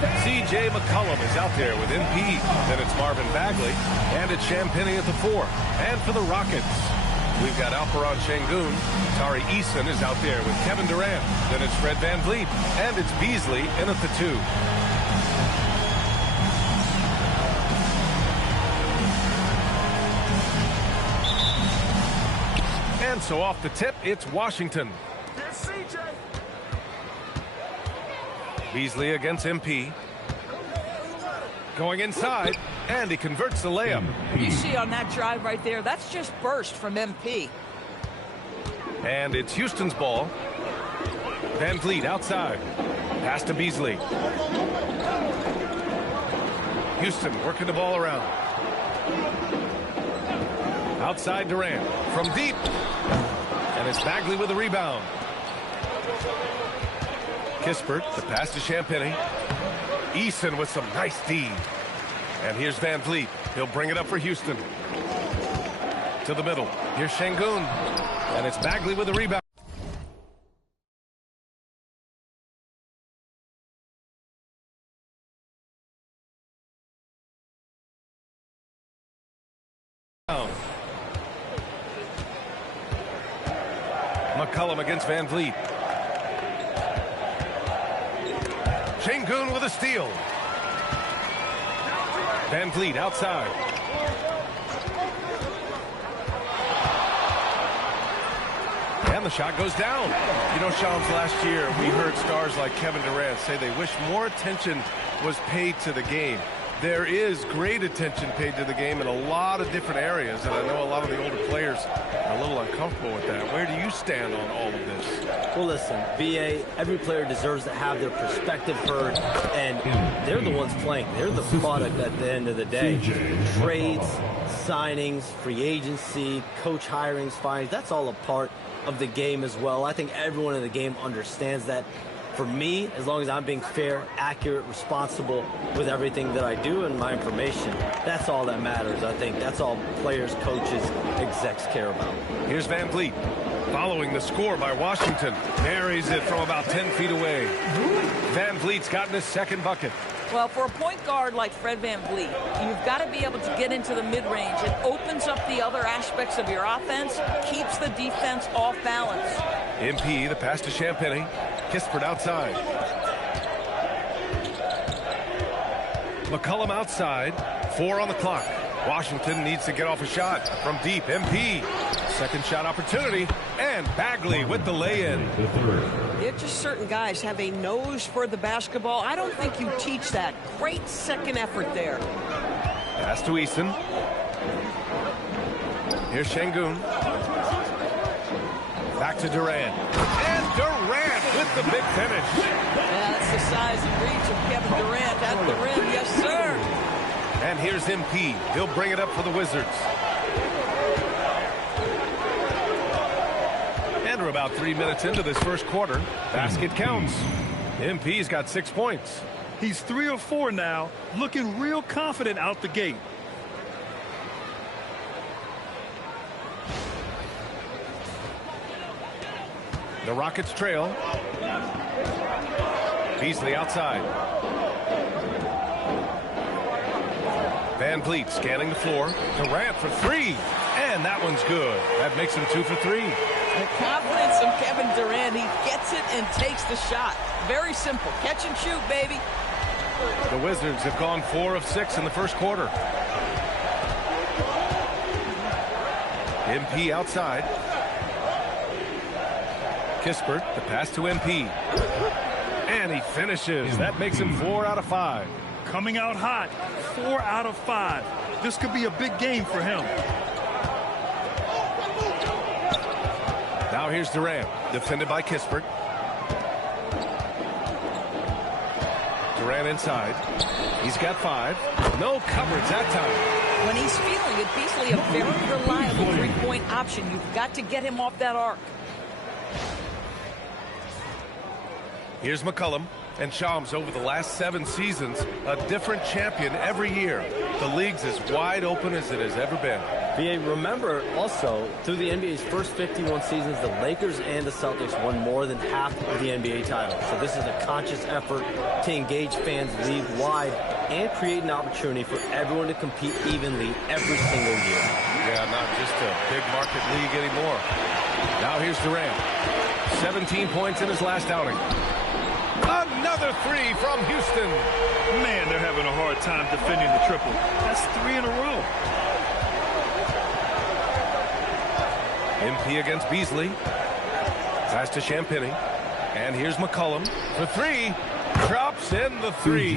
C.J. McCollum is out there with MP. Then it's Marvin Bagley, and it's Champagnie at the 4. And for the Rockets, we've got Alperen Şengün. Tari Eason is out there with Kevin Durant. Then it's Fred VanVleet, and it's Beasley in at the 2. And so off the tip, it's Washington. Beasley against MP. Going inside, and he converts the layup. You see on that drive right there, that's just burst from MP. And it's Houston's ball. VanVleet outside. Pass to Beasley. Houston working the ball around. Outside Durant. From deep. And it's Bagley with the rebound. Kispert, the pass to Champagnie. Eason with some nice D. And here's VanVleet. He'll bring it up for Houston. To the middle. Here's Şengün. And it's Bagley with the rebound. McCollum against VanVleet. Şengün with a steal. VanVleet outside. And the shot goes down. You know, Shams, last year we heard stars like Kevin Durant say they wish more attention was paid to the game. There is great attention paid to the game in a lot of different areas, and I know a lot of the older players are a little uncomfortable with that. Where do you stand on all of this? Well, listen, BA, every player deserves to have their perspective heard, and they're the ones playing. They're the product at the end of the day. Trades, signings, free agency, coach hirings, firings, that's all a part of the game as well. I think everyone in the game understands that. For me, as long as I'm being fair, accurate, responsible with everything that I do and my information, that's all that matters. I think that's all players, coaches, execs care about. Here's VanVleet following the score by Washington. Marries it from about 10 feet away. VanVleet's gotten his second bucket. Well, for a point guard like Fred VanVleet, you've got to be able to get into the mid-range. It opens up the other aspects of your offense, keeps the defense off balance. MP, the pass to Champagnie. Kispert outside. McCollum outside. 4 on the clock. Washington needs to get off a shot from deep. MP. Second shot opportunity. And Bagley with the lay-in. Yeah, just certain guys have a nose for the basketball. I don't think you teach that. Great second effort there. Pass to Eason. Here's Şengün. Back to Durant. And Durant with the big finish. Yeah, that's the size and reach of Kevin Durant at the rim. Yes, sir. And here's MP. He'll bring it up for the Wizards. And we're about 3 minutes into this first quarter. Basket counts. MP's got 6 points. He's 3 or 4 now, looking real confident out the gate. The Rockets trail. Beasley outside. VanVleet scanning the floor. Durant for 3. And that one's good. That makes him 2 for 3. The confidence of Kevin Durant. He gets it and takes the shot. Very simple. Catch and shoot, baby. The Wizards have gone 4 of 6 in the first quarter. MP outside. Kispert, the pass to MP. And he finishes. That makes him 4 out of 5. Coming out hot, 4 out of 5. This could be a big game for him. Now here's Durant, defended by Kispert. Durant inside. He's got 5. No coverage that time. When he's feeling it, Beasley, a very reliable three-point option. You've got to get him off that arc. Here's McCollum. And Shams, over the last 7 seasons, a different champion every year. The league's as wide open as it has ever been. VA, remember also, through the NBA's first 51 seasons, the Lakers and the Celtics won more than half of the NBA titles. So this is a conscious effort to engage fans league-wide and create an opportunity for everyone to compete evenly every single year. Yeah, not just a big market league anymore. Now here's Durant. 17 points in his last outing. Another three from Houston. Man, they're having a hard time defending the triple. That's 3 in a row. MP against Beasley. Pass to Champagny. And here's McCollum for three. Drops in the three.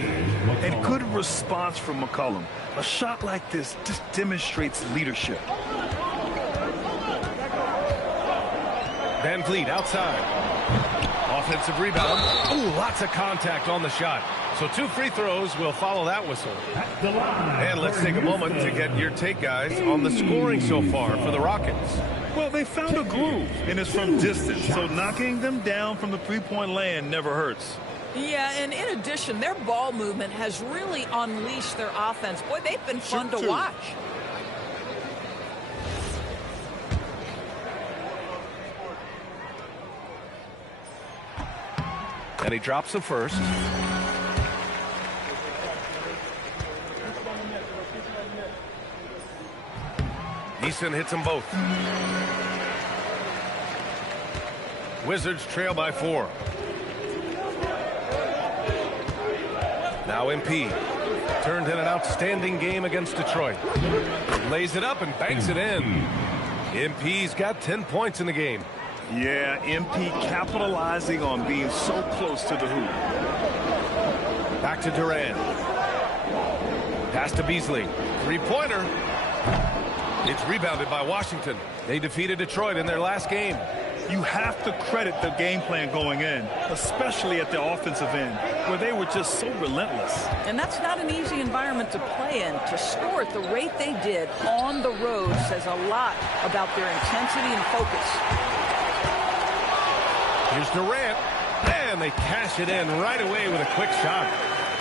And good response from McCollum. A shot like this just demonstrates leadership. Van Vliet outside. Offensive rebound. Ooh, lots of contact on the shot. So 2 free throws will follow that whistle. And let's take a moment to get your take, guys, on the scoring so far for the Rockets. Well, they found a groove, and it's from distance. So knocking them down from the three-point land never hurts. Yeah, and in addition, their ball movement has really unleashed their offense. Boy, they've been fun to watch. And he drops the first. Easton hits them both. Wizards trail by 4. Now MP turned in an outstanding game against Detroit. Lays it up and banks it in. MP's got 10 points in the game. Yeah, MP capitalizing on being so close to the hoop. Back to Durant. Pass to Beasley. Three-pointer. It's rebounded by Washington. They defeated Detroit in their last game. You have to credit the game plan going in, especially at the offensive end, where they were just so relentless. And that's not an easy environment to play in. To score at the rate they did on the road says a lot about their intensity and focus. Here's Durant, and they cash it in right away with a quick shot.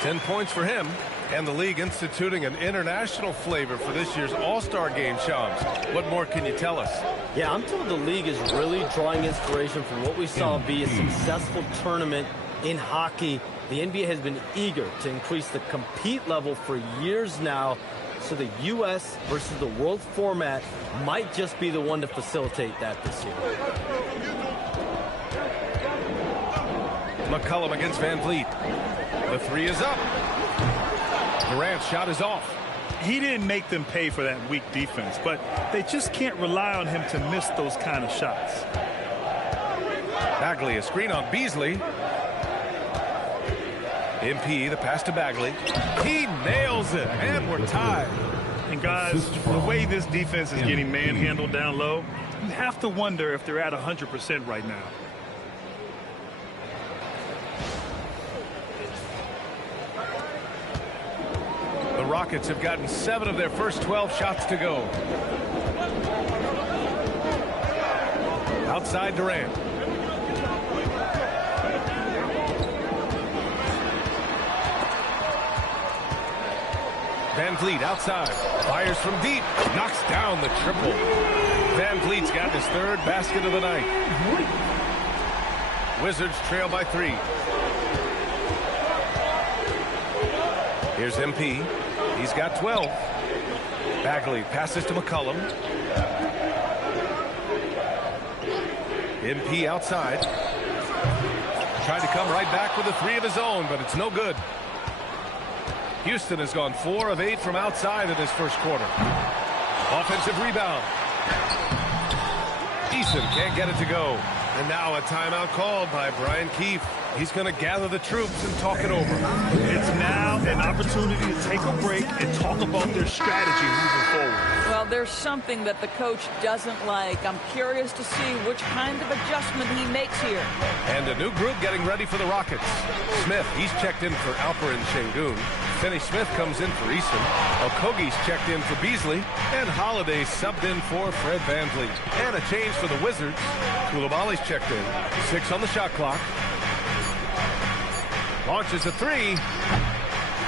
10 points for him, and the league instituting an international flavor for this year's All-Star game, Shams. What more can you tell us? Yeah, I'm told the league is really drawing inspiration from what we saw be a successful tournament in hockey. The NBA has been eager to increase the compete level for years now, so the U.S. versus the world format might just be the one to facilitate that this year. McCollum against Van Vliet. The three is up. Durant's shot is off. He didn't make them pay for that weak defense, but they just can't rely on him to miss those kind of shots. Bagley, a screen on Beasley. MP, the pass to Bagley. He nails it, and we're tied. And guys, the way this defense is getting manhandled down low, you have to wonder if they're at 100% right now. The Rockets have gotten 7 of their first 12 shots to go. Outside Durant. Van Vliet outside. Fires from deep. Knocks down the triple. Van Vliet's got his 3rd basket of the night. Wizards trail by 3. Here's MP. He's got 12. Bagley passes to McCollum. MP outside. Tried to come right back with a 3 of his own, but it's no good. Houston has gone 4 of 8 from outside in this first quarter. Offensive rebound. Eason can't get it to go. And now a timeout called by Brian Keefe. He's going to gather the troops and talk it over. It's now an opportunity to take a break and talk about their strategy moving forward. Well, there's something that the coach doesn't like. I'm curious to see which kind of adjustment he makes here. And a new group getting ready for the Rockets. Smith, he's checked in for Alperin Şengün. Finney Smith comes in for Easton. Okogie's checked in for Beasley. And Holiday subbed in for Fred VanVleet. And a change for the Wizards. Koulibaly's checked in. 6 on the shot clock. Launches a 3.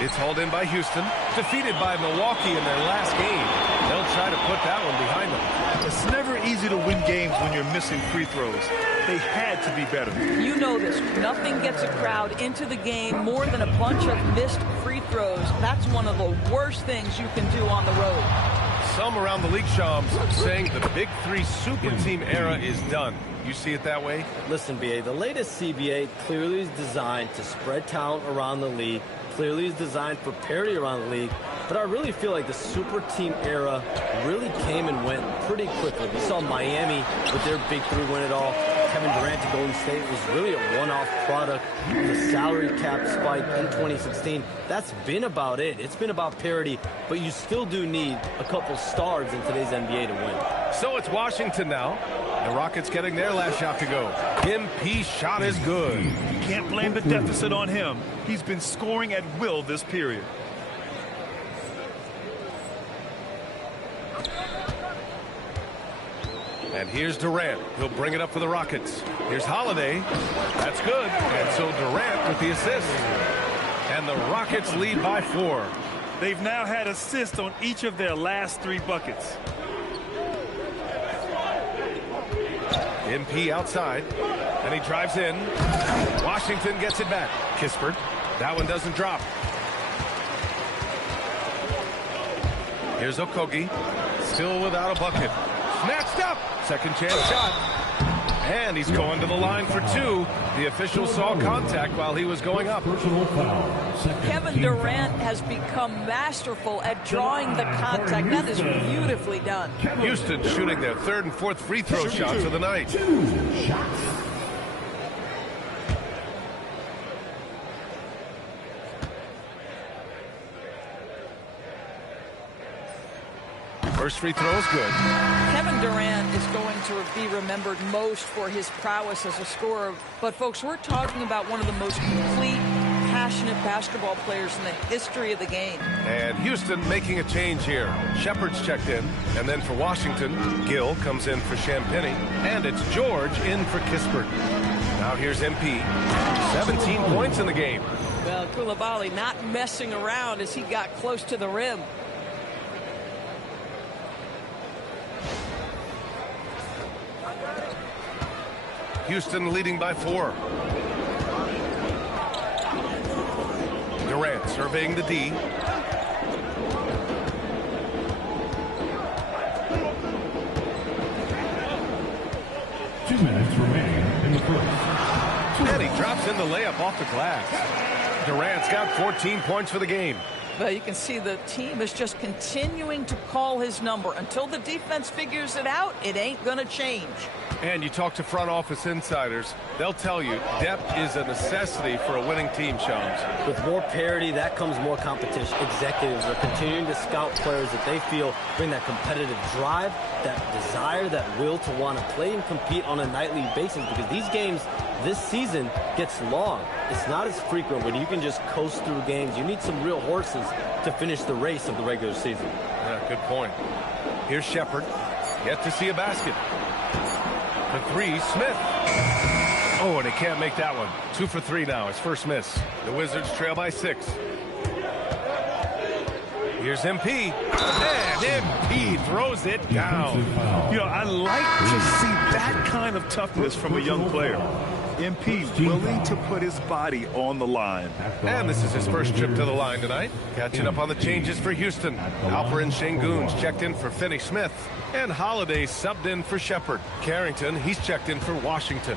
It's hauled in by Houston. Defeated by Milwaukee in their last game. He'll try to put that one behind him. It's never easy to win games when you're missing free throws. They had to be better. You know this. Nothing gets a crowd into the game more than a bunch of missed free throws. That's one of the worst things you can do on the road. Some around the league, Shams, saying the Big Three super team era is done. You see it that way? Listen, BA, the latest CBA clearly is designed to spread talent around the league, clearly is designed for parity around the league, but I really feel like the super team era really came and went pretty quickly. We saw Miami with their Big Three win it all. Kevin Durant to Golden State was really a one-off product of the salary cap spike in 2016. That's been about it. It's been about parity, but you still do need a couple stars in today's NBA to win. So it's Washington now. The Rockets getting their last shot to go. MP's shot is good. You can't blame the deficit on him. He's been scoring at will this period. And here's Durant. He'll bring it up for the Rockets. Here's Holiday. That's good. And so Durant with the assist. And the Rockets lead by 4. They've now had assists on each of their last 3 buckets. MP outside, and he drives in. Washington gets it back. Kispert. That one doesn't drop. Here's Okogie. Still without a bucket. Snatched up. Second chance shot. And he's going to the line for 2. The official saw contact while he was going up. Kevin Durant has become masterful at drawing the contact. That is beautifully done. Houston shooting their 3rd and 4th free throw shots of the night. First free throw is good. Kevin Durant is going to be remembered most for his prowess as a scorer. But, folks, we're talking about one of the most complete, passionate basketball players in the history of the game. And Houston making a change here. Shepard's checked in. And then for Washington, Gill comes in for Champagny. And it's George in for Kispert. Now here's MP. 17 points in the game. Well, Koulibaly not messing around as he got close to the rim. Houston leading by 4. Durant surveying the D. Two minutes remaining in the first. And he drops in the layup off the glass. Durant's got 14 points for the game. But you can see the team is just continuing to call his number. Until the defense figures it out, it ain't going to change. And you talk to front office insiders, they'll tell you depth is a necessity for a winning team, Shams. With more parity, that comes more competition. Executives are continuing to scout players that they feel bring that competitive drive, that desire, that will to want to play and compete on a nightly basis, because these games this season gets long. It's not as frequent when you can just coast through games. You need some real horses to finish the race of the regular season. Yeah, good point. Here's Shepard. Yet to see a basket. The 3, Smith. Oh, and he can't make that one. 2 for 3 now, his first miss. The Wizards trail by 6. Here's MP. And MP throws it down. You know, I like to see that kind of toughness from a young player. MP willing to put his body on the line. And this is his first trip to the line tonight. Catching up on the changes for Houston. Alperin Şengün's checked in for Finney-Smith. And Holiday subbed in for Shepard. Carrington, he's checked in for Washington.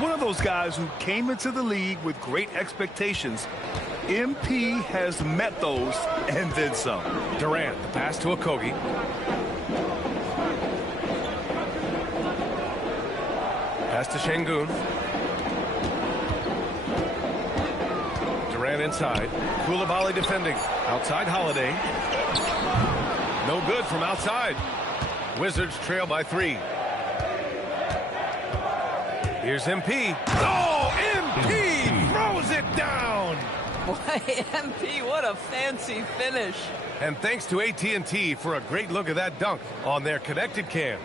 One of those guys who came into the league with great expectations. MP has met those and then some. Durant, the pass to Okogie. Pass to Şengün. Durant inside. Koulibaly defending. Outside Holiday. No good from outside. Wizards trail by 3. Here's MP. Oh, MP throws it down. Boy, MP, what a fancy finish. And thanks to AT&T for a great look at that dunk on their connected cam.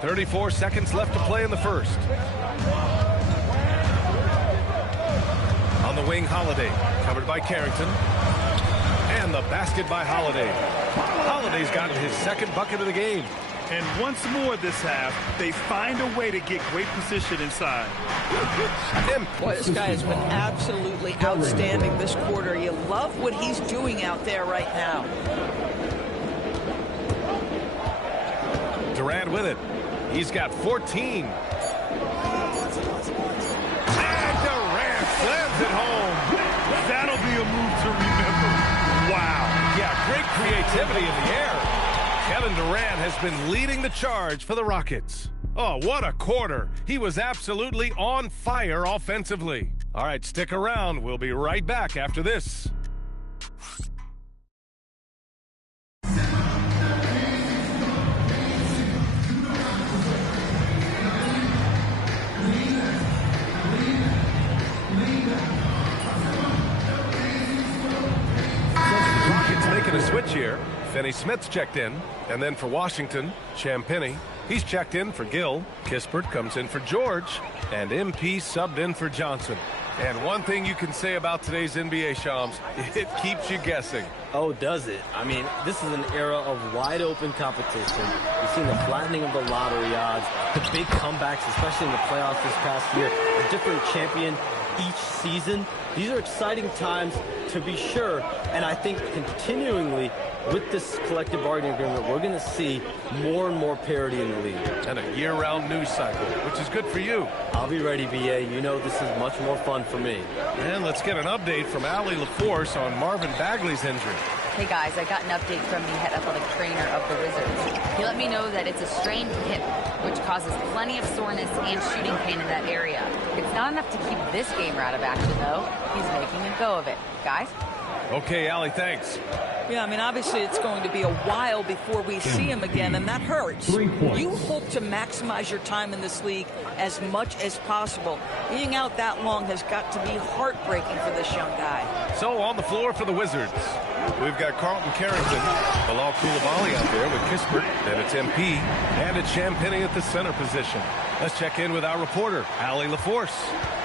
34 seconds left to play in the first. On the wing, Holiday, covered by Carrington. And the basket by Holiday. Holiday's gotten his second bucket of the game. And once more this half, they find a way to get great position inside. Boy, this guy has been absolutely outstanding this quarter. You love what he's doing out there right now. Durant with it. He's got 14. And Durant slams it home. That'll be a move to remember. Wow. Yeah, great creativity in the air. Kevin Durant has been leading the charge for the Rockets. Oh, what a quarter. He was absolutely on fire offensively. All right, stick around. We'll be right back after this. Rockets making a switch here. Finney Smith's checked in. And then for Washington, Champagnie. He's checked in for Gill. Kispert comes in for George. And MP subbed in for Johnson. And one thing you can say about today's NBA, Shams, it keeps you guessing. Oh, does it? I mean, this is an era of wide open competition. You've seen the flattening of the lottery odds, the big comebacks, especially in the playoffs this past year, a different champion each season. These are exciting times to be sure, and I think continually with this collective bargaining agreement, we're going to see more and more parity in the league. And a year-round news cycle, which is good for you. I'll be ready, BA. You know this is much more fun for me. And let's get an update from Allie LaForce on Marvin Bagley's injury. Hey guys, I got an update from the head athletic trainer of the Wizards. He let me know that it's a strained hip, which causes plenty of soreness and shooting pain in that area. It's not enough to keep this gamer out of action, though. He's making a go of it. Guys? Okay, Allie, thanks. Yeah, I mean, obviously it's going to be a while before we see him again, and that hurts. You hope to maximize your time in this league as much as possible. Being out that long has got to be heartbreaking for this young guy. So on the floor for the Wizards, we've got Carlton Carrington, Bilal Coulibaly out there with Kispert, then it's MP, and it's Champagnie at the center position. Let's check in with our reporter, Allie LaForce.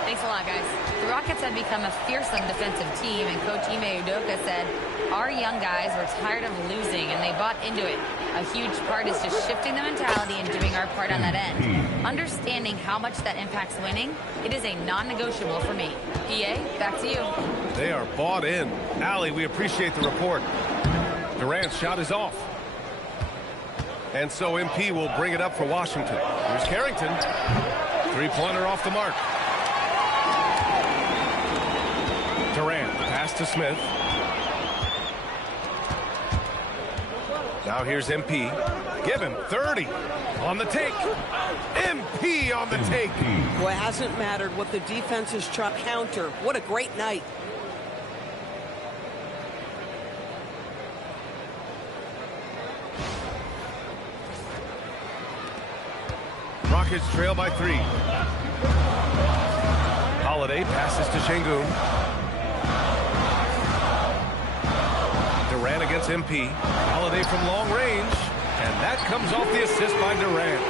Thanks a lot, guys. The Rockets have become a fearsome defensive team, and Coach Ime Udoka said, our young guys were tired of losing, and they bought into it. A huge part is just shifting the mentality and doing our part on that end. Understanding how much that impacts winning, it is a non-negotiable for me. PA, back to you. They are bought in. Allie, we appreciate the report. Durant's shot is off. And so MP will bring it up for Washington. Here's Carrington. Three-pointer off the mark. Durant, pass to Smith. Now here's MP. Give him 30 on the take. MP on the take. Boy, it hasn't mattered what the defense has tried to counter. What a great night. Rockets trail by 3. Holiday passes to Şengün. Durant against MP. Holiday from long range. And that comes off the assist by Durant.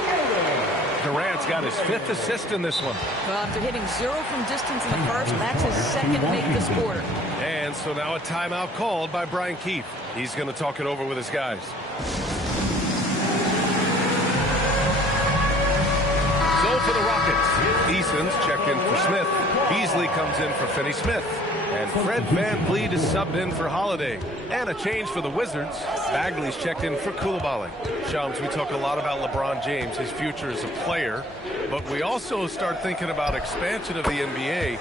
Durant's got his 5th assist in this one. Well, after hitting 0 from distance in the first, that's his 2nd make this quarter. And so now a timeout called by Brian Keefe. He's going to talk it over with his guys. So for the Rockets, Eason's checked in for Smith. Beasley comes in for Finney Smith. And Fred VanVleet is subbed in for Holiday. And a change for the Wizards. Bagley's checked in for Coulibaly. Shams, we talk a lot about LeBron James, his future as a player. But we also start thinking about expansion of the NBA.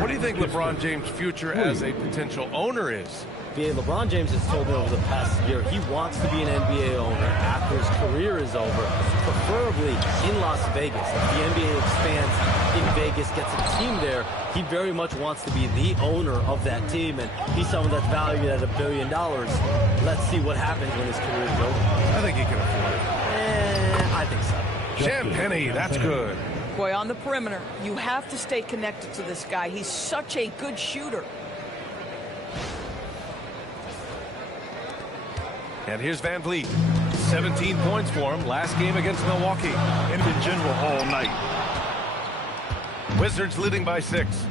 What do you think LeBron James' future as a potential owner is? LeBron James has told me over the past year he wants to be an NBA owner after his career is over, preferably in Las Vegas. If the NBA expands in Vegas, gets a team there, he very much wants to be the owner of that team, and he's someone that's valued at $1 billion. Let's see what happens when his career is over. I think he can afford it. I think so. Champagnie, that's good. Boy, on the perimeter, you have to stay connected to this guy. He's such a good shooter. And here's VanVleet. 17 points for him last game against Milwaukee. And in general all night. Wizards leading by 6.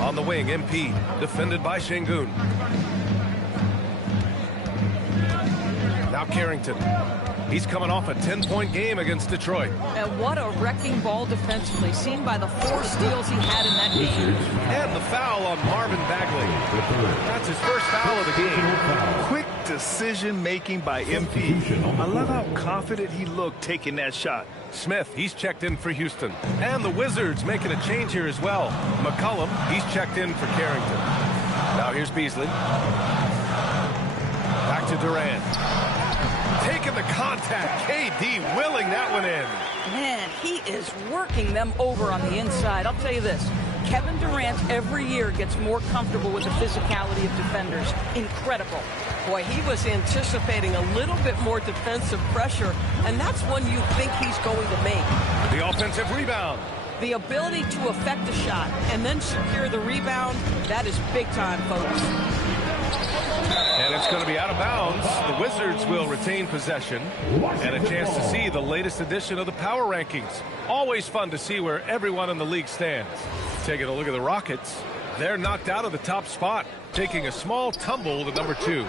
On the wing, MP, defended by Şengün. Now Carrington. He's coming off a 10-point game against Detroit. And what a wrecking ball defensively, seen by the 4 steals he had in that game. And the foul on Marvin Bagley. That's his first foul of the game. Quick decision-making by MP. I love how confident he looked taking that shot. Smith, he's checked in for Houston. And the Wizards making a change here as well. McCollum, he's checked in for Carrington. Now here's Beasley. Back to Durant. Taking the contact. KD willing that one in. Man, he is working them over on the inside. I'll tell you this. Kevin Durant every year gets more comfortable with the physicality of defenders. Incredible. Boy, he was anticipating a little bit more defensive pressure, and that's one you think he's going to make. The offensive rebound. The ability to affect a shot and then secure the rebound, that is big time, folks. And it's going to be out of bounds. The Wizards will retain possession and a chance to see the latest edition of the power rankings. Always fun to see where everyone in the league stands. Taking a look at the Rockets. They're knocked out of the top spot, taking a small tumble to number 2.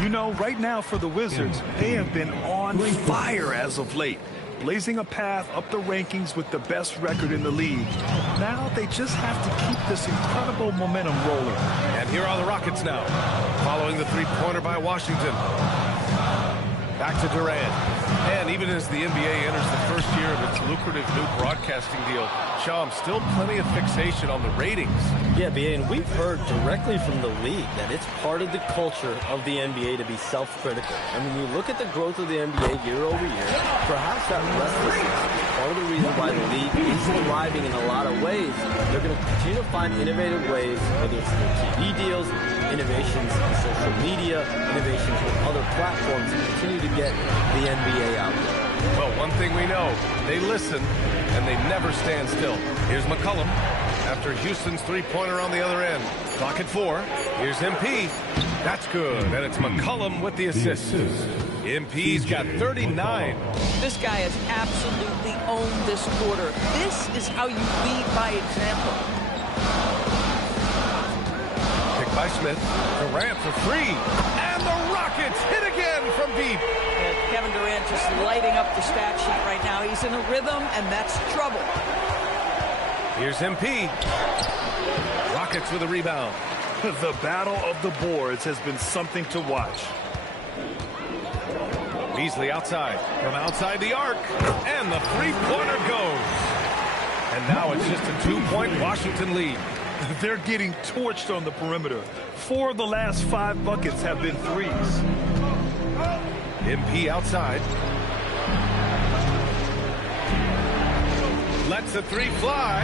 You know, right now for the Wizards, they have been on fire as of late, blazing a path up the rankings with the best record in the league. Now they just have to keep this incredible momentum rolling. And here are the Rockets now, following the three-pointer by Washington. Back to Durant. And even as the NBA enters the first year of its lucrative new broadcasting deal, Sham, still plenty of fixation on the ratings. Yeah, BA, and we've heard directly from the league that it's part of the culture of the NBA to be self-critical. And when you look at the growth of the NBA year over year, perhaps that restlessness is part of the reason why the league is thriving in a lot of ways. They're going to continue to find innovative ways, whether it's through TV deals, innovations in social media, innovations with other platforms to continue to get the NBA out there. Well, one thing we know, they listen and they never stand still. Here's McCollum after Houston's three-pointer on the other end. Clock at 4. Here's MP. That's good. And it's McCollum with the assist. MP's got 39. This guy has absolutely owned this quarter. This is how you lead by example. Picked by Smith. Durant for 3. And the Rockets hit again from deep. Kevin Durant just lighting up the stat sheet right now. He's in a rhythm, and that's trouble. Here's MP. Rockets with a rebound. The battle of the boards has been something to watch. Beasley outside. From outside the arc. And the three-pointer goes. And now it's just a 2-point Washington lead. They're getting torched on the perimeter. 4 of the last 5 buckets have been threes. MP outside. Lets the 3 fly.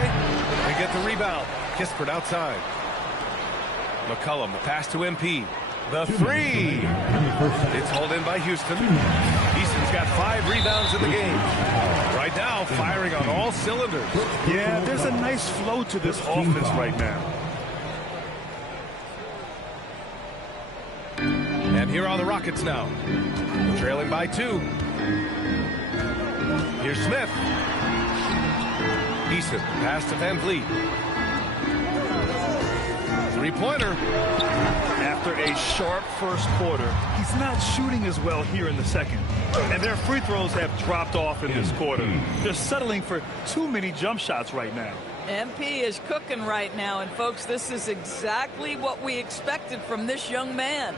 They get the rebound. Kispert outside. McCollum, the pass to MP. The 3. It's hauled in by Houston. Houston's got 5 rebounds in the game. Right now, firing on all cylinders. Yeah, there's a nice flow to this offense right now. And here are the Rockets now. Trailing by 2. Here's Smith. Eason, pass to Van Vliet. Three-pointer. After a sharp first quarter, he's not shooting as well here in the second. And their free throws have dropped off in this quarter. They're settling for too many jump shots right now. MP is cooking right now, and folks, this is exactly what we expected from this young man.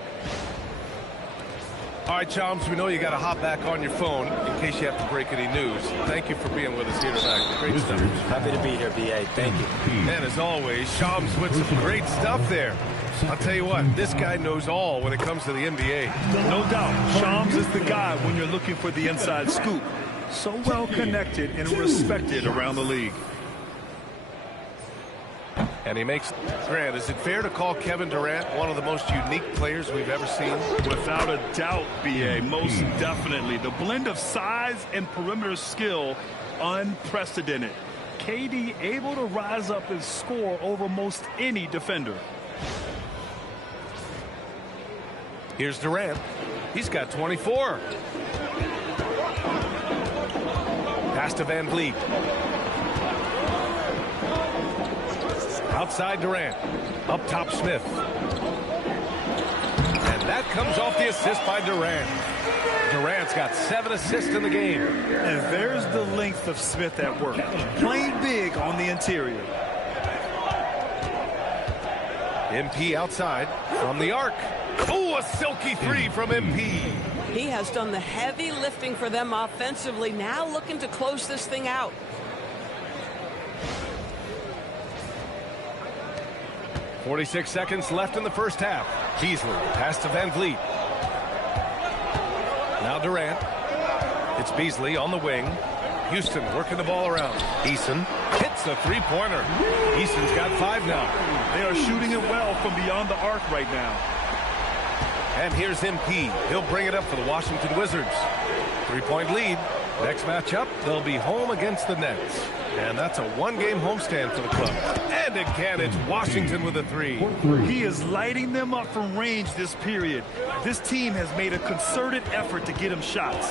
All right, Chums, we know you got to hop back on your phone in case you have to break any news. Thank you for being with us here tonight. Great stuff. Happy to be here, BA. Thank you. And as always, Chums with some great stuff there. I'll tell you what, this guy knows all when it comes to the NBA. No doubt, Shams is the guy when you're looking for the inside scoop. So well connected and respected around the league. And he makes Grant. Is it fair to call Kevin Durant one of the most unique players we've ever seen? Without a doubt, BA, most definitely. The blend of size and perimeter skill, unprecedented. KD able to rise up and score over most any defender. Here's Durant. He's got 24. Pass to Van Vliet. Outside Durant. Up top Smith. And that comes off the assist by Durant. Durant's got 7 assists in the game. And there's the length of Smith at work. Playing big on the interior. MP outside from the arc. Oh, a silky three from MP. He has done the heavy lifting for them offensively. Now looking to close this thing out. .46 seconds left in the first half. Beasley pass to Van Vliet. Now Durant. It's Beasley on the wing. Houston working the ball around. Eason hits the three-pointer. Eason's got 5 now. They are shooting it well from beyond the arc right now. And here's MP. He'll bring it up for the Washington Wizards. 3-point lead. Next matchup, they'll be home against the Nets. And that's a 1-game homestand for the club. And again, it's Washington with a 3. He is lighting them up from range this period. This team has made a concerted effort to get him shots.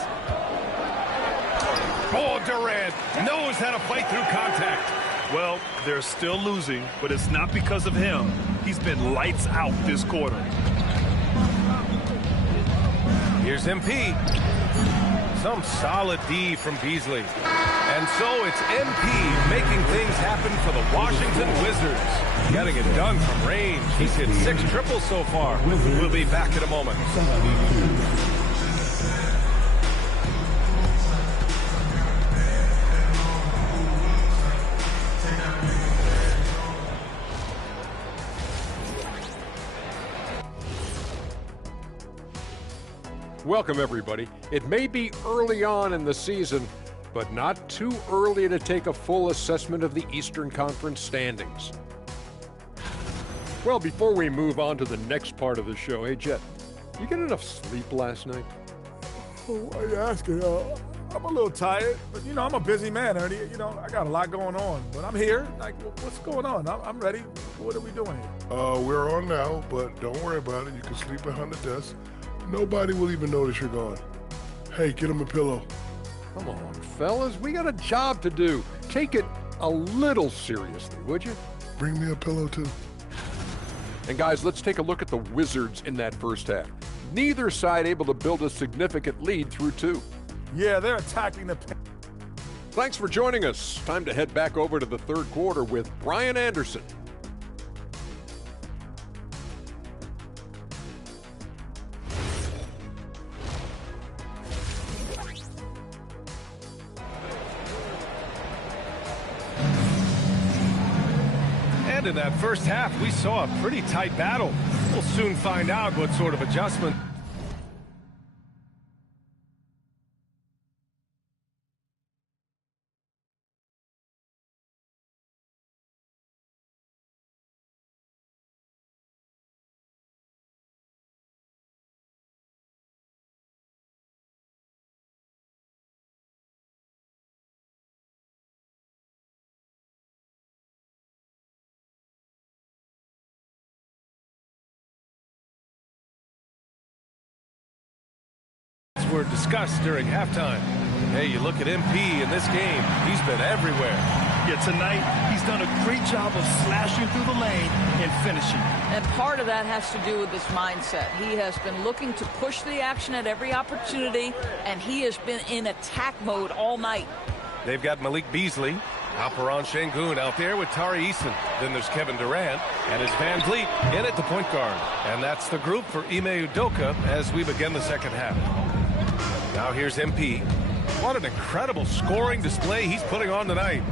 Oh, Durant knows how to fight through contact. Well, they're still losing, but it's not because of him. He's been lights out this quarter. Here's MP. Some solid D from Beasley. And so it's MP making things happen for the Washington Wizards. Getting it done from range. He's hit 6 triples so far. We'll be back in a moment. Welcome, everybody. It may be early on in the season, but not too early to take a full assessment of the Eastern Conference standings. Well, before we move on to the next part of the show, hey, Jet, you get enough sleep last night? Oh, why are you asking? I'm a little tired, but, you know, I'm a busy man, Ernie. You know, I got a lot going on, but I'm here. Like, what's going on? I'm ready. What are we doing here? We're on now, but don't worry about it. You can sleep behind the desk. Nobody will even notice you're gone. Hey, get him a pillow. Come on, fellas. We got a job to do. Take it a little seriously, would you? Bring me a pillow, too. And, guys, let's take a look at the Wizards in that first half. Neither side able to build a significant lead through 2. Yeah, they're attacking the... Thanks for joining us. Time to head back over to the third quarter with Brian Anderson. In that first half, we saw a pretty tight battle. We'll soon find out what sort of adjustment. Were discussed during halftime. Hey, you look at MP in this game, he's been everywhere. Yeah, tonight he's done a great job of slashing through the lane and finishing. And part of that has to do with his mindset. He has been looking to push the action at every opportunity, and he has been in attack mode all night. They've got Malik Beasley, Alperon Şengün out there with Tari Eason. Then there's Kevin Durant, and it's Van Vliet in at the point guard. And that's the group for Ime Udoka as we begin the second half. Now here's MP. What an incredible scoring display he's putting on tonight.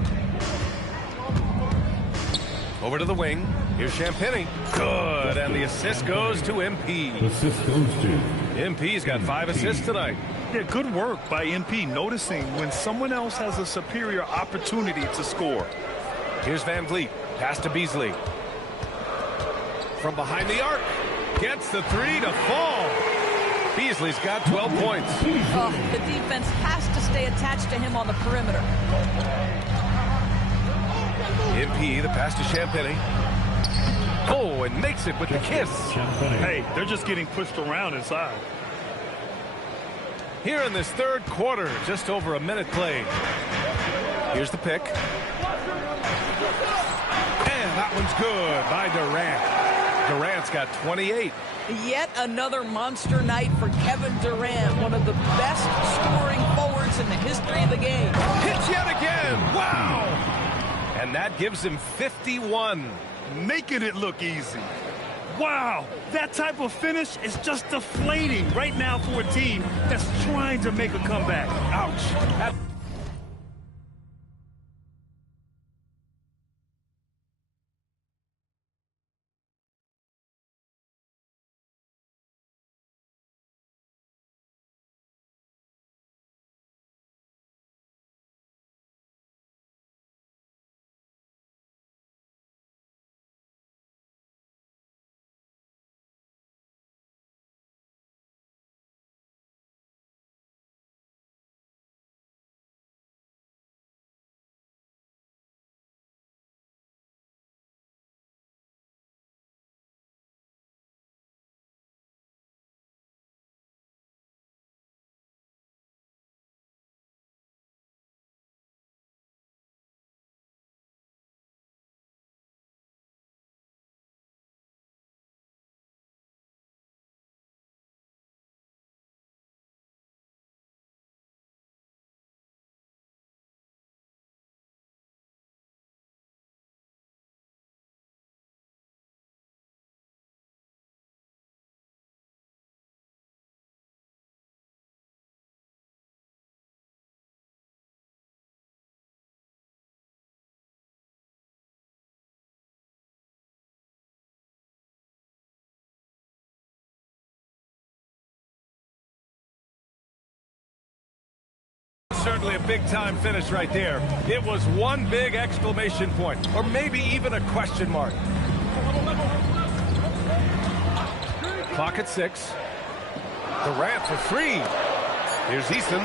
Over to the wing. Here's Champagnie. Good. And the assist goes to MP. Assist goes to MP's got 5 assists tonight. Yeah, good work by MP, noticing when someone else has a superior opportunity to score. Here's Van Vliet. Pass to Beasley. From behind the arc. Gets the 3 to fall. Beasley's got 12 points. Oh, the defense has to stay attached to him on the perimeter. MP, the pass to Champagnie. Oh, and makes it with the kiss. Hey, they're just getting pushed around inside. Here in this third quarter, just over a minute played. Here's the pick. And that one's good by Durant. Durant's got 28. Yet another monster night for Kevin Durant, one of the best scoring forwards in the history of the game. Hits yet again. Wow. And that gives him 51. Making it look easy. Wow, that type of finish is just deflating right now for a team that's trying to make a comeback. Ouch. Certainly a big-time finish right there. It was one big exclamation point, or maybe even a question mark. Clock at 6. Durant for 3. Here's Easton.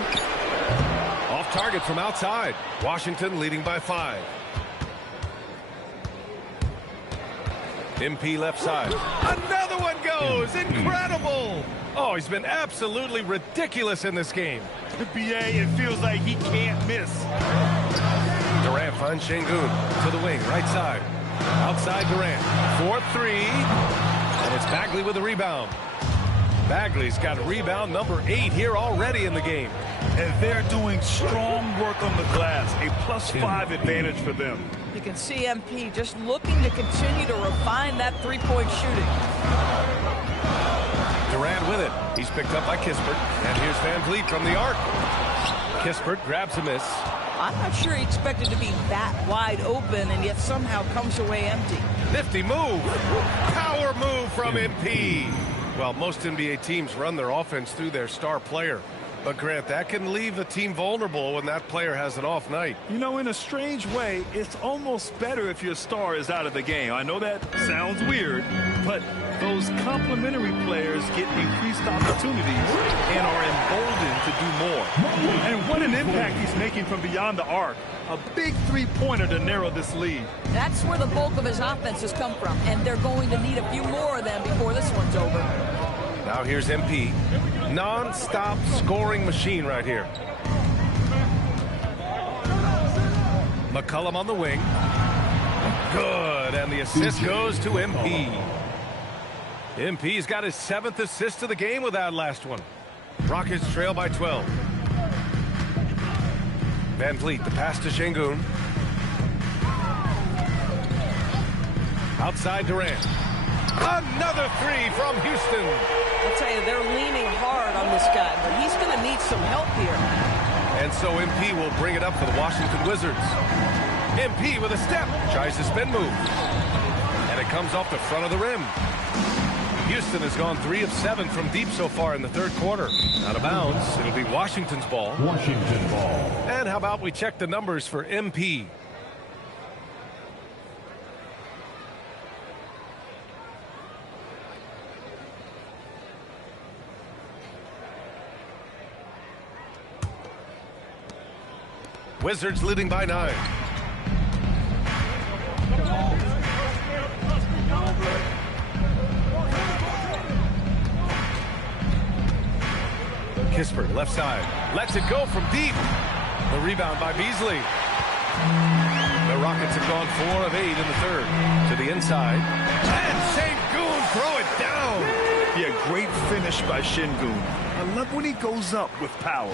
Off target from outside. Washington leading by 5. MP left side. Another one goes. Incredible. Oh, he's been absolutely ridiculous in this game. NBA, it feels like he can't miss. Durant finds Şengün to the wing, right side. Outside Durant. 4-3. And it's Bagley with the rebound. Bagley's got rebound number 8 here already in the game. And they're doing strong work on the glass. A +5 advantage for them. You can see MP just looking to continue to refine that three-point shooting. Durant with it. He's picked up by Kispert. And here's Van Vliet from the arc. Kispert grabs a miss. I'm not sure he expected to be that wide open and yet somehow comes away empty. Nifty move. Power move from MP. Well, most NBA teams run their offense through their star player. But, Grant, that can leave a team vulnerable when that player has an off night. You know, in a strange way, it's almost better if your star is out of the game. I know that sounds weird, but those complementary players get increased opportunities and are emboldened to do more. And what an impact he's making from beyond the arc. A big three-pointer to narrow this lead. That's where the bulk of his offense has come from, and they're going to need a few more of them before this one's over. Now here's MP. Non-stop scoring machine right here. McCollum on the wing. Good, and the assist goes to MP. MP's got his 7th assist of the game with that last one. Rockets trail by 12. Van Vliet, the pass to Şengün. Outside Durant. Another 3 from Houston. I'll tell you, they're leaning hard on this guy, but he's going to need some help here. And so MP will bring it up for the Washington Wizards. MP with a step. Tries the spin move. And it comes off the front of the rim. Houston has gone 3 of 7 from deep so far in the third quarter. Out of bounds. It'll be Washington's ball. Washington ball. And how about we check the numbers for MP? Wizards leading by 9. Kispert, left side. Lets it go from deep. The rebound by Beasley. The Rockets have gone 4 of 8 in the third. To the inside. And Şengün throw it down. Yeah, great finish by Şengün. I love when he goes up with power.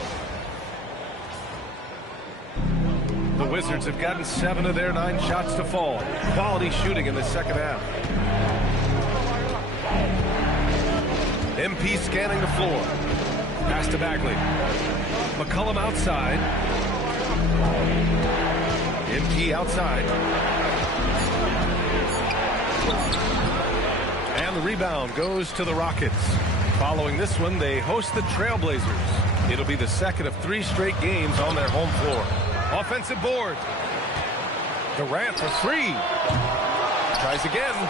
The Wizards have gotten 7 of their 9 shots to fall. Quality shooting in the second half. MP scanning the floor. Pass to Bagley. McCollum outside. MP outside. And the rebound goes to the Rockets. Following this one, they host the Trailblazers. It'll be the second of 3 straight games on their home floor. Offensive board. Durant for 3. Tries again.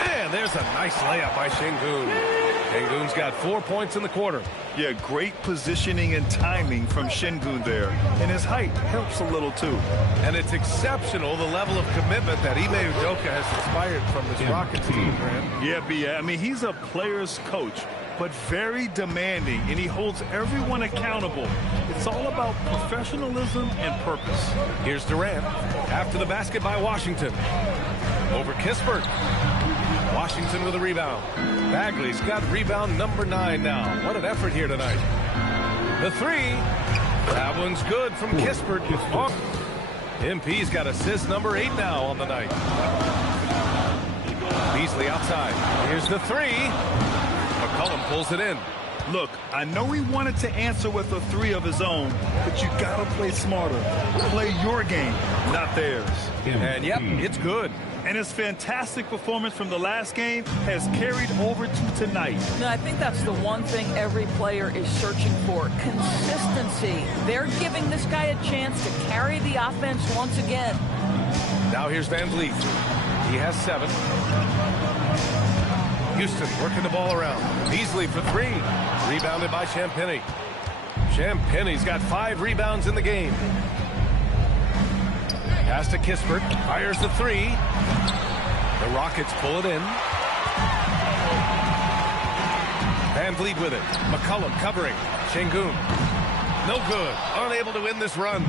And there's a nice layup by Şengün. Şengün's got 4 points in the quarter. Yeah, great positioning and timing from Şengün there. And his height helps a little too. And it's exceptional the level of commitment that Ime Udoka has inspired from this Rockets team, Grant. Yeah, B. I mean, he's a player's coach, but very demanding, and he holds everyone accountable. It's all about professionalism and purpose. Here's Durant after the basket by Washington. Over Kispert. Washington with a rebound. Bagley's got rebound number 9 now. What an effort here tonight. The 3. That one's good from Kispert. Oh. MP's got assist number 8 now on the night. Beasley outside. Here's the 3. McCollum pulls it in. Look, I know he wanted to answer with a 3 of his own, but you gotta play smarter. Play your game, not theirs. And yep, it's good. And his fantastic performance from the last game has carried over to tonight. No, I think that's the one thing every player is searching for. Consistency. They're giving this guy a chance to carry the offense once again. Now here's Van Vliet. He has 7. Houston working the ball around. Beasley for 3. Rebounded by Champagnie. Champagnie's got 5 rebounds in the game. Pass to Kispert. Fires the 3. The Rockets pull it in. Van Vliet with it. McCollum covering. Şengün. No good. Unable to win this run.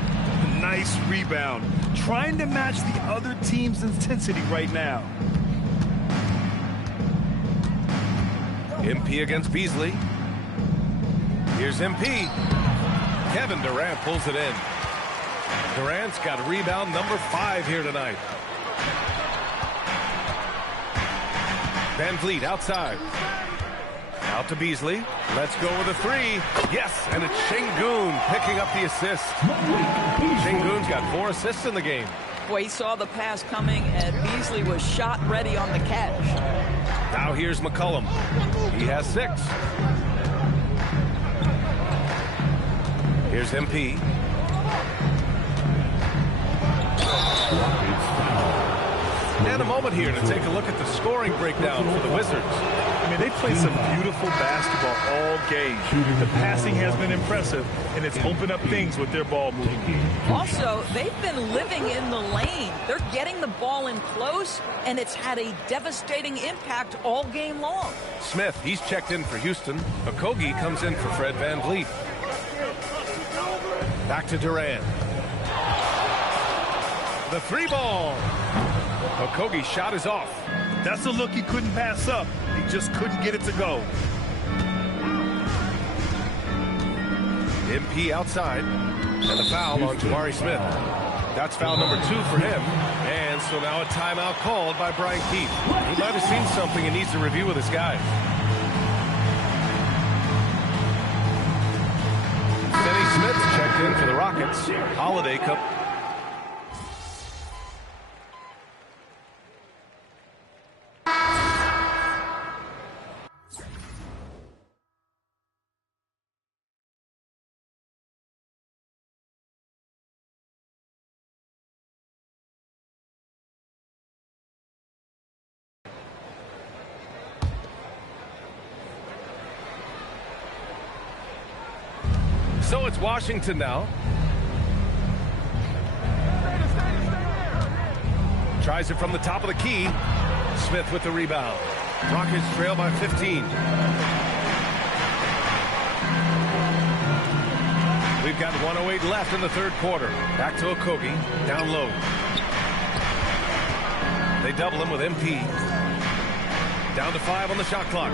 Nice rebound. Trying to match the other team's intensity right now. MP against Beasley. Here's MP. Kevin Durant pulls it in. Durant's got rebound number 5 here tonight. Van Vliet outside. Out to Beasley. Let's go with a 3. Yes, and it's Şengün picking up the assist. Şengün's got 4 assists in the game. Boy, he saw the pass coming, and Beasley was shot ready on the catch. Now here's McCollum. He has 6. Here's MP. And a moment here to take a look at the scoring breakdown for the Wizards. I mean, they played some beautiful basketball all game. The passing has been impressive, and it's opened up things with their ball movement. Also, they've been living in the lane. They're getting the ball in close, and it's had a devastating impact all game long. Smith, he's checked in for Houston. Okogie comes in for Fred Van Vliet. Back to Durant. The 3 ball. Okogie's shot is off. That's a look he couldn't pass up. He just couldn't get it to go. MP outside. And the foul on Jabari Smith. That's foul number 2 for him. And so now a timeout called by Brian Keith. He might have seen something and needs to review with his guys. Finney Smith checked in for the Rockets. Holiday Cup. So it's Washington now. Tries it from the top of the key. Smith with the rebound. Rockets trail by 15. We've got 1:08 left in the third quarter. Back to Okogie. Down low. They double him with MP. Down to 5 on the shot clock.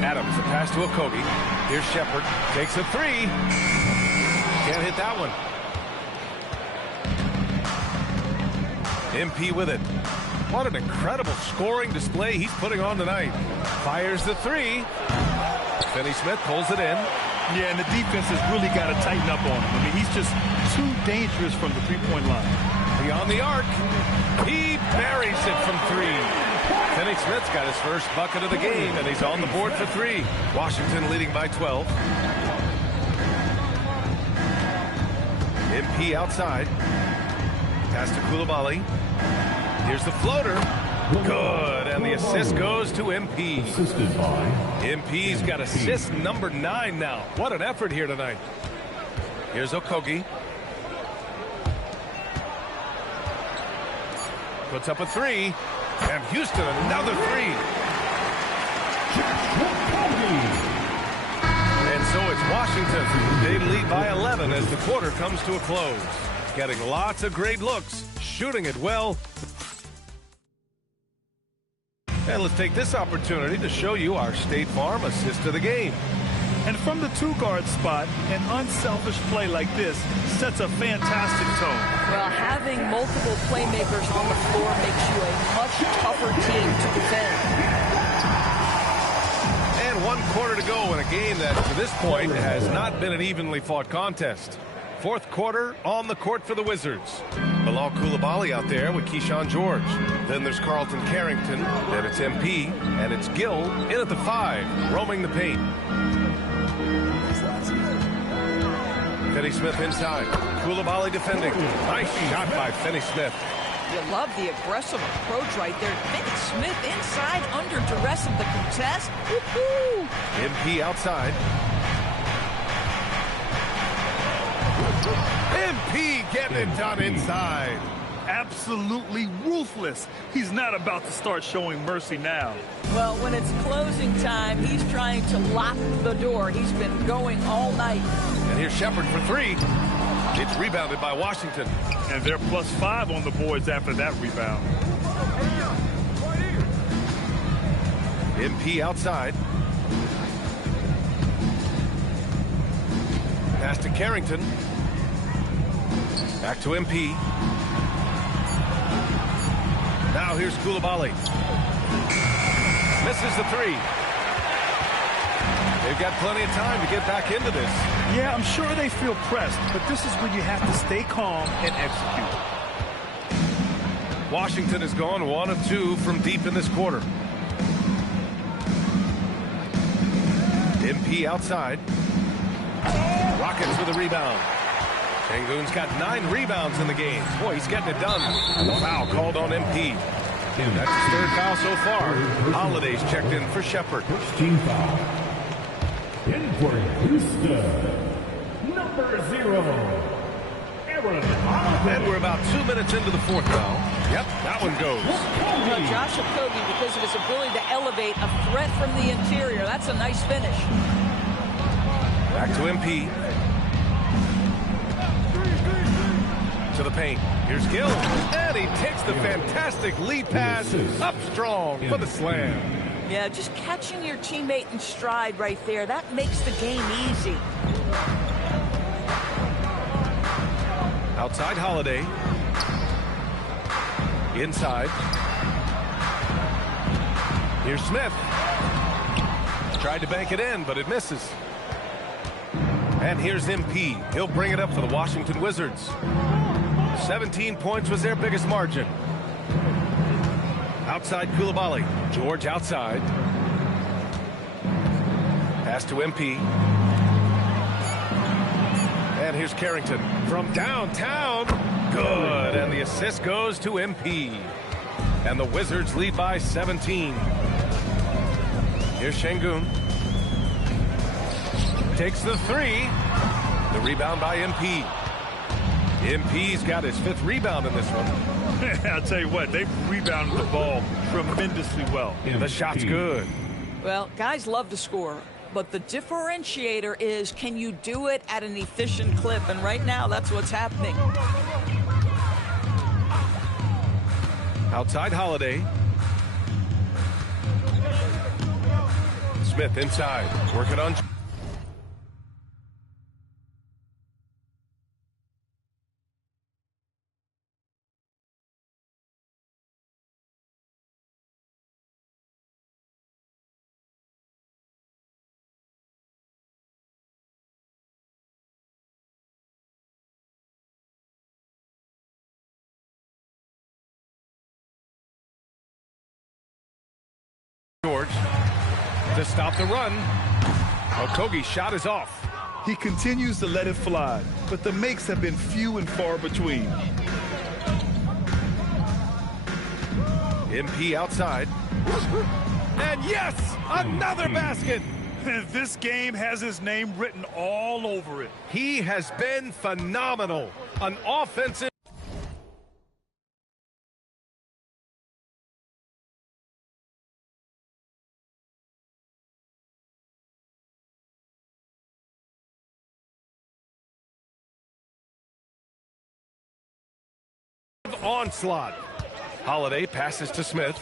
Adams, a pass to Okogie. Here's Shepard. Takes a 3. Can't hit that one. MP with it. What an incredible scoring display he's putting on tonight. Fires the 3. Finney Smith pulls it in. Yeah, and the defense has really got to tighten up on him. I mean, he's just too dangerous from the three-point line. Beyond the arc. He buries it from 3. Finney Smith's got his first bucket of the game, and he's on the board for 3. Washington leading by 12. MP outside. Pass to Coulibaly. Here's the floater. Good, and the assist goes to MP. Assisted by MP's got assist number 9 now. What an effort here tonight. Here's Okogie. Puts up a 3. And Houston another 3. And so it's Washington. They lead by 11 as the quarter comes to a close. Getting lots of great looks, shooting it well. And let's take this opportunity to show you our State Farm assist of the game. And from the two-guard spot, an unselfish play like this sets a fantastic tone. Well, having multiple playmakers on the floor makes you a much tougher team to defend. And 1 quarter to go in a game that, to this point, has not been an evenly fought contest. Fourth quarter on the court for the Wizards. Bilal Coulibaly out there with Keyshawn George. Then there's Carlton Carrington. Then it's MP. And it's Gill in at the 5, roaming the paint. Finney Smith inside. Coulibaly defending. Nice shot by Finney Smith. You love the aggressive approach right there. Finney Smith inside under duress of the contest. Woo-hoo! MP outside. MP getting it done inside. Absolutely ruthless. He's not about to start showing mercy now. Well, when it's closing time, he's trying to lock the door. He's been going all night. And here's Shepard for 3. It's rebounded by Washington. And they're +5 on the boards after that rebound. MP outside. Pass to Carrington. Back to MP. Now here's Coulibaly. Misses the 3. They've got plenty of time to get back into this. Yeah, I'm sure they feel pressed, but this is when you have to stay calm and execute. Washington has gone 1 of 2 from deep in this quarter. MP outside. Rockets with a rebound. Sengun's got 9 rebounds in the game. Boy, he's getting it done. Foul called on MP. That's his 3rd foul so far. Holiday's checked in for Shepard. team foul. In for Houston, number 0, Aaron. And we're about 2 minutes into the 4th foul. Yep, that one goes. Well, Josh Okogie, because of his ability to elevate a threat from the interior, that's a nice finish. Back to MP. To the paint. Here's Gill. And he takes the fantastic lead pass up strong for the slam. Yeah, just catching your teammate in stride right there, that makes the game easy. Outside Holiday. Inside. Here's Smith. Tried to bank it in, but it misses. And here's MP. He'll bring it up for the Washington Wizards. 17 points was their biggest margin. Outside Coulibaly. George outside. Pass to MP. And here's Carrington from downtown. Good. And the assist goes to MP. And the Wizards lead by 17. Here's Sengun. Takes the 3. The rebound by MP. MP's got his 5th rebound in this one. I'll tell you what, they've rebounded the ball tremendously well. The shot's good. Well, guys love to score. But the differentiator is, can you do it at an efficient clip? And right now, that's what's happening. Outside Holiday. Smith inside, working on. George to stop the run. Okogie's shot is off. He continues to let it fly, but the makes have been few and far between. MP outside. And yes, another basket. This game has his name written all over it. He has been phenomenal. An offensive. Onslaught. Holiday passes to Smith.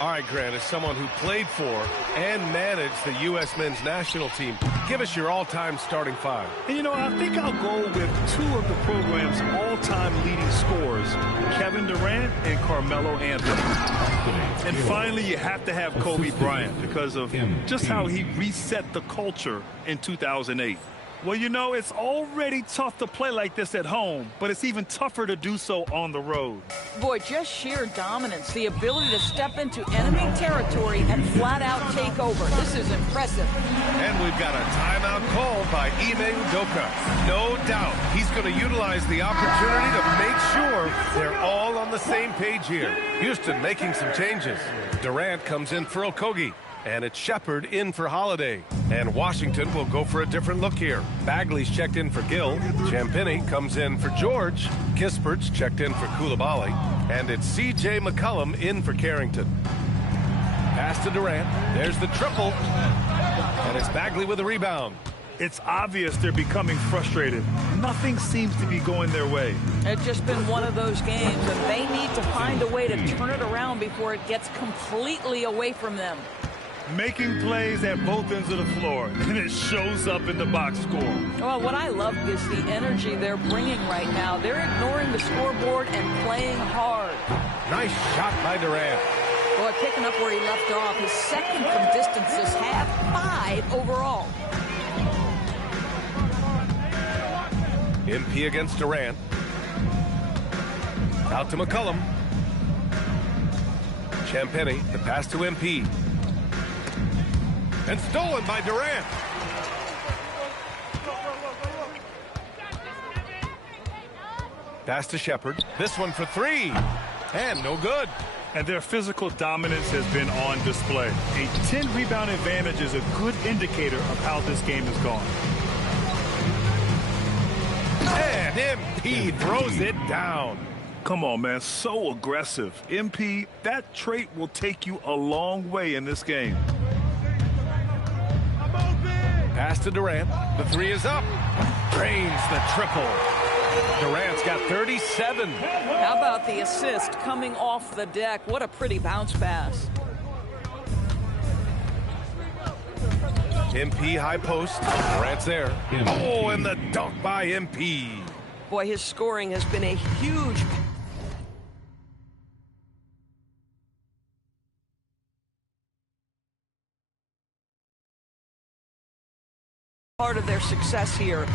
All right, Grant, as someone who played for and managed the U.S. men's national team, give us your all-time starting five. And, you know, I think I'll go with two of the program's all-time leading scorers, Kevin Durant and Carmelo Anthony. And finally, you have to have Kobe Bryant because of just how he reset the culture in 2008. Well, you know, it's already tough to play like this at home, but it's even tougher to do so on the road. Boy, just sheer dominance, the ability to step into enemy territory and flat out take over. This is impressive. And we've got a timeout called by Ime Udoka. No doubt he's going to utilize the opportunity to make sure they're all on the same page here. Houston making some changes. Durant comes in for Okogie. And it's Shepard in for Holiday. And Washington will go for a different look here. Bagley's checked in for Gill. Champagnie comes in for George. Kispert's checked in for Coulibaly. And it's C.J. McCollum in for Carrington. Pass to Durant. There's the triple. And it's Bagley with the rebound. It's obvious they're becoming frustrated. Nothing seems to be going their way. It's just been one of those games, and they need to find a way to turn it around before it gets completely away from them. Making plays at both ends of the floor, and it shows up in the box score. Well, what I love is the energy they're bringing right now. They're ignoring the scoreboard and playing hard. Nice shot by Durant. Boy, picking up where he left off. His second from distance this half, 5 overall. MP against Durant. Out to McCollum. Champagnie, the pass to MP. And stolen by Durant. Pass to Shepard. This one for 3. And no good. And their physical dominance has been on display. A 10-rebound advantage is a good indicator of how this game has gone. And MP throws it down. Come on, man. So aggressive. MP, that trait will take you a long way in this game. Pass to Durant. The 3 is up. Drains the triple. Durant's got 37. How about the assist coming off the deck? What a pretty bounce pass. MP high post. Durant's there. Oh, and the dunk by MP. Boy, his scoring has been a huge part of their success here.